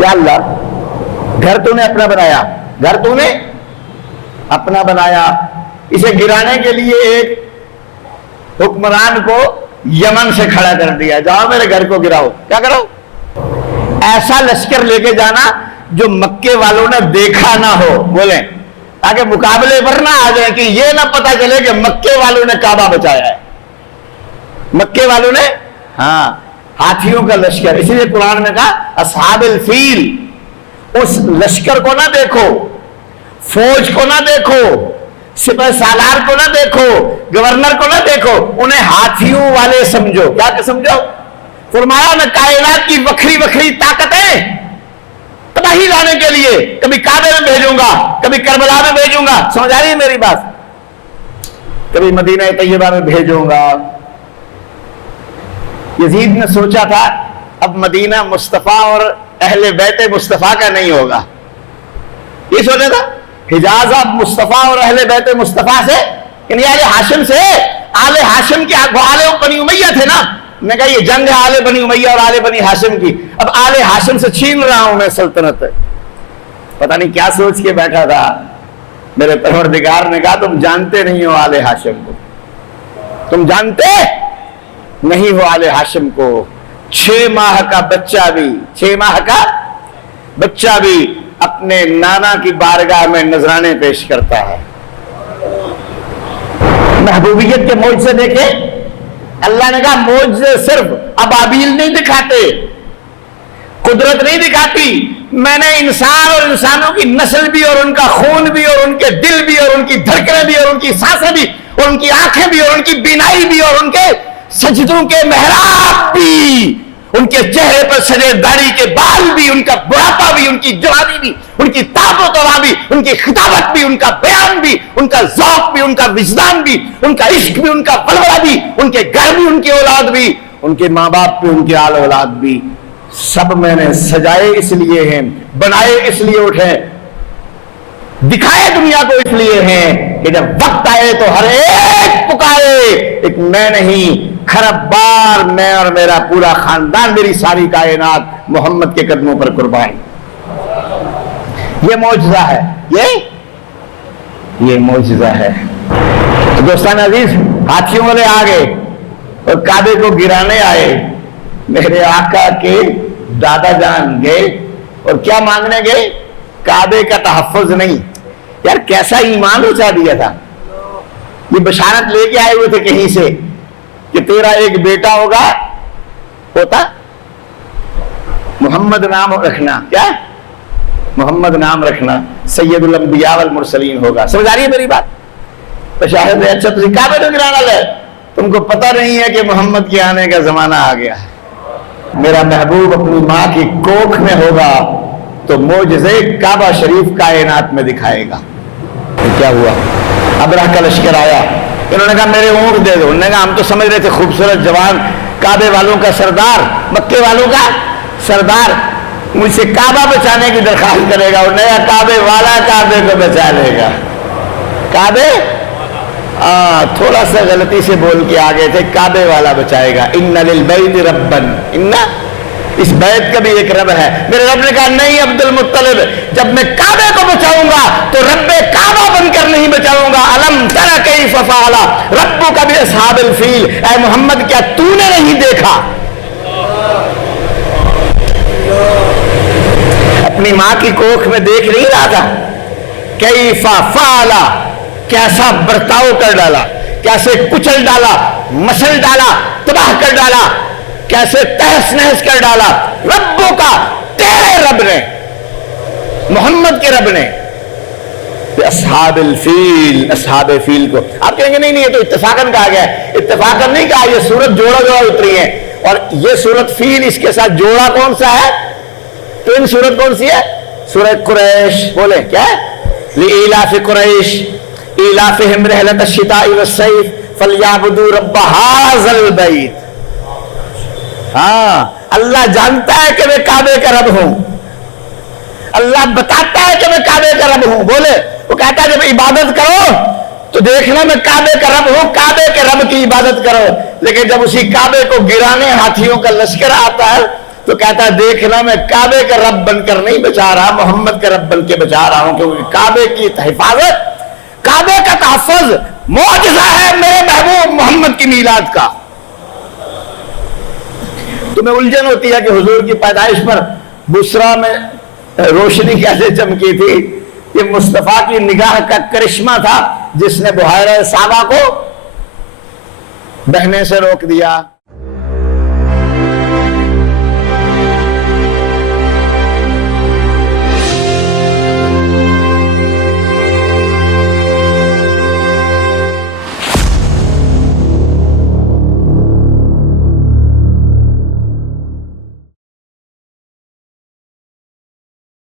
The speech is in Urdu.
یا اللہ گھر تو نے اپنا بنایا، گھر تو نے اپنا بنایا، اسے گرانے کے لیے ایک حکمران کو یمن سے کھڑا کر دیا، جاؤ میرے گھر کو گراؤ، کیا کرو؟ ایسا لشکر لے کے جانا جو مکے والوں نے دیکھا نہ ہو، بولیں تاکہ مقابلے پر نہ آ جائے کہ یہ نہ پتا چلے کہ مکے والوں نے کعبہ بچایا ہے، مکے والوں نے ہاں ہاتھیوں کا لشکر۔ اسی لیے قرآن نے کہا اصحاب الفیل، اس لشکر کو نہ دیکھو، فوج کو نہ دیکھو، سپہ سالار کو نہ دیکھو، گورنر کو نہ دیکھو، انہیں ہاتھیوں والے سمجھو۔ کیا کہ سمجھو؟ فرمایا میں کائنات کی وکھری وکھری طاقتیں تباہی لانے کے لیے کبھی کعبے میں بھیجوں گا، کبھی کربلا میں بھیجوں گا، سمجھ آ رہی ہے میری بات؟ کبھی مدینہ طیبہ میں بھیجوں گا۔ یزید نے سوچا تھا اب مدینہ مصطفیٰ اور اہل بیت مصطفیٰ کا نہیں ہوگا، یہ سوچا تھا حجاز اب مصطفیٰ اور اہل بیت مصطفیٰ سے یعنی آل ہاشم سے، آل ہاشم کے آل بنی امیہ تھے نا، میں کہا یہ جنگ ہے آل بنی امیہ اور آل بنی ہاشم کی، اب آل ہاشم سے چھین رہا ہوں میں سلطنت۔ پتہ نہیں کیا سوچ کے بیٹھا تھا، میرے پروردگار نے کہا تم جانتے نہیں ہو آل ہاشم کو، تم جانتے نہیں ہو آل ہاشم کو۔ 6 ماہ کا بچہ بھی، 6 ماہ کا بچہ بھی اپنے نانا کی بارگاہ میں نذرانے پیش کرتا ہے۔ محبوبیت کے معجزے دیکھے، اللہ نے کہا معجزے صرف ابابیل نہیں دکھاتے، قدرت نہیں دکھاتی، میں نے انسان اور انسانوں کی نسل بھی اور ان کا خون بھی اور ان کے دل بھی اور ان کی دھڑکنیں بھی اور ان کی سانسیں بھی اور ان کی آنکھیں بھی اور ان کی بینائی بھی اور ان کے سجدوں کے محراب بھی، ان کے چہرے پر سجے داڑھی کے بال بھی، ان کا بڑھاپا بھی، ان کی جوانی بھی، ان کی تاب و توا بھی، ان کی خطابت بھی، ان کا بیان بھی، ان کا ذوق بھی، ان کا وجدان بھی، ان کا عشق بھی، ان کا ولولہ بھی، ان کے گھر بھی، ان کی اولاد بھی، ان کے ماں باپ بھی، ان کے آل اولاد بھی، سب میں نے سجائے اس لیے ہیں، بنائے اس لیے اٹھے، دکھائے دنیا کو اس لیے ہیں کہ جب وقت آئے تو ہر ایک پکارے ایک میں نہیں، کھرب بار میں اور میرا پورا خاندان، میری ساری کائنات محمد کے قدموں پر قربان۔ یہ معجزہ ہے، یہ معجزہ ہے۔ تو دوستان عزیز، ہاتھیوں والے آ گئے اور کعبے کو گرانے آئے، میرے آقا کے دادا جان گئے اور کیا مانگنے گئے؟ کعبے کا تحفظ نہیں۔ یار کیسا ایمان اچھا دیا تھا، یہ بشارت لے کے آئے ہوئے تھے کہیں سے کہ تیرا ایک بیٹا ہوگا، ہوتا محمد نام رکھنا، کیا محمد نام رکھنا، سید الانبیاء والمرسلین ہوگا۔ سمجھ آ رہی ہے میری بات؟ بشارت ہے، اچھا تجھے کعبے تو گرانا لے، تم کو پتہ نہیں ہے کہ محمد کے آنے کا زمانہ آ گیا ہے، میرا محبوب اپنی ماں کی کوکھ میں ہوگا تو معجزے کعبہ شریف کائنات میں دکھائے گا۔ کیا ہوا؟ ابرہ کا لشکر آیا، انہوں نے کہا میرے اونٹ دے دو، انہوں نے کہا ہم تو سمجھ رہے تھے خوبصورت جوان کعبے والوں کا سردار، مکے والوں کا سردار مجھ سے کعبہ بچانے کی درخواست کرے گا، اور نیا کعبے والا کعبے کو بچا لے گا۔ کعبے تھوڑا سا غلطی سے بول کے آگے تھے، کعبے والا بچائے گا۔ ان للبیت ربن، ان اس بیت کا بھی ایک رب ہے۔ میرے رب نے کہا نہیں عبد المطلب، جب میں کعبے کو بچاؤں گا تو رب کعبہ بن کر نہیں بچاؤں گا۔ الم تر کیف فعل ربک باصحاب الفیل، اے محمد کیا تو نے نہیں دیکھا؟ اپنی ماں کی کوکھ میں دیکھ نہیں رہا تھا؟ کیف فعل، کیسا برتاؤ کر ڈالا، کیسے کچل ڈالا، مچل ڈالا، تباہ کر ڈالا، کیسے تہس نہس کر ڈالا ربوں کا، تیرے رب نے، محمد کے رب نے اصحاب الفیل، اصحاب فیل کو۔ آپ کہیں گے نہیں نہیں یہ تو اتفاقاً کہا گیا ہے، اتفاقاً نہیں کہا، یہ سورت جوڑا جوڑا اتری ہے، اور یہ سورت فیل اس کے ساتھ جوڑا کون سا ہے؟ تو ان سورت کون سی ہے؟ سورت قریش، بولے کیا ہے؟ لإیلاف قریش ایلافہم رحلۃ الشتاء والصیف فلیعبدوا رب ھذا البیت۔ ہاں اللہ جانتا ہے کہ میں کعبے کا رب ہوں، اللہ بتاتا ہے کہ میں کعبے کا رب ہوں، بولے وہ کہتا ہے جب عبادت کرو تو دیکھنا میں کعبے کا رب ہوں، کعبے کے رب کی عبادت کرو، لیکن جب اسی کعبے کو گرانے ہاتھیوں کا لشکر آتا ہے تو کہتا دیکھنا میں کعبے کا رب بن کر نہیں بچا رہا، محمد کا رب بن کے بچا رہا ہوں، کیونکہ کعبے کی حفاظت، کعبے کا تحفظ معجزہ ہے میرے محبوب محمد کی میلاد کا۔ تمہیں الجھن ہوتی ہے کہ حضور کی پیدائش پر بصرہ میں روشنی کیسے چمکی تھی؟ یہ مصطفیٰ کی نگاہ کا کرشمہ تھا جس نے بحیرہ صعبہ کو بہنے سے روک دیا۔